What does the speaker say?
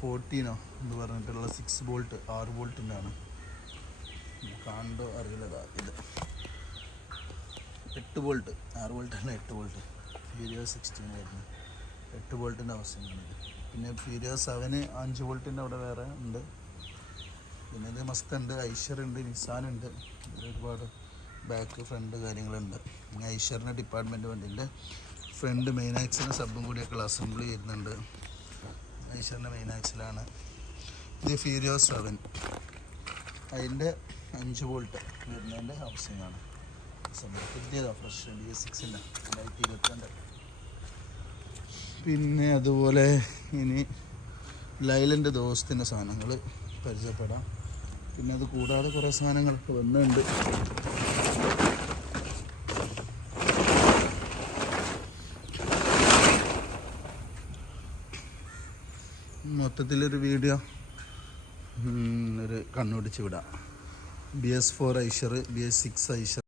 14 എന്ന് പറഞ്ഞിട്ടുള്ള 6 വോൾട്ട് 6 വോൾട്ടിൻ്റെ ആണ്. കണ്ടോ അറിയില്ല. ഇത് 8 വോൾട്ട് 6 വോൾട്ടല്ല 8 വോൾട്ട് ഫീരിയോ 16 ആയിരുന്നു. 8 വോൾട്ടിൻ്റെ അവസ്ഥയാണിത്. പിന്നെ ഫീരിയോ 7 5 വോൾട്ടിൻ്റെ അവിടെ വേറെ ഉണ്ട്. പിന്നെ ഇത് മസ്തുണ്ട്, ഐഷറുണ്ട്, നിസാനുണ്ട്. ഒരുപാട് ബാക്ക് ഫ്രണ്ട് കാര്യങ്ങളുണ്ട്. പിന്നെ ഐഷറിൻ്റെ ഡിപ്പാർട്ട്മെൻറ്റ് വണ്ടിൻ്റെ ഫ്രണ്ട് മെയിൻ ആക്സിലും സബും കൂടിയൊക്കെയുള്ള അസംബ്ലി വരുന്നുണ്ട്. ഐഷറിൻ്റെ മെയിൻ ആക്സിലാണ്. ഇത് ഫീരിയോ 7 അതിൻ്റെ 5 വോൾട്ട് വരുന്നതിൻ്റെ ഹൗസിങ്ങാണ്. പുതിയതാണ്, ഫ്രഷ് BS6 2022. പിന്നെ അതുപോലെ ഇനി ലൈലൻ്റെ ദോസ്തിൻ്റെ സാധനങ്ങൾ പരിചയപ്പെടാം. പിന്നെ അത് കൂടാതെ കുറേ സാധനങ്ങളൊക്കെ വന്നിട്ടുണ്ട്. മൊത്തത്തിലൊരു വീഡിയോ ഒരു കണ്ണോടിച്ച് വിടാം. BS4 Eicher, BS6 Eicher.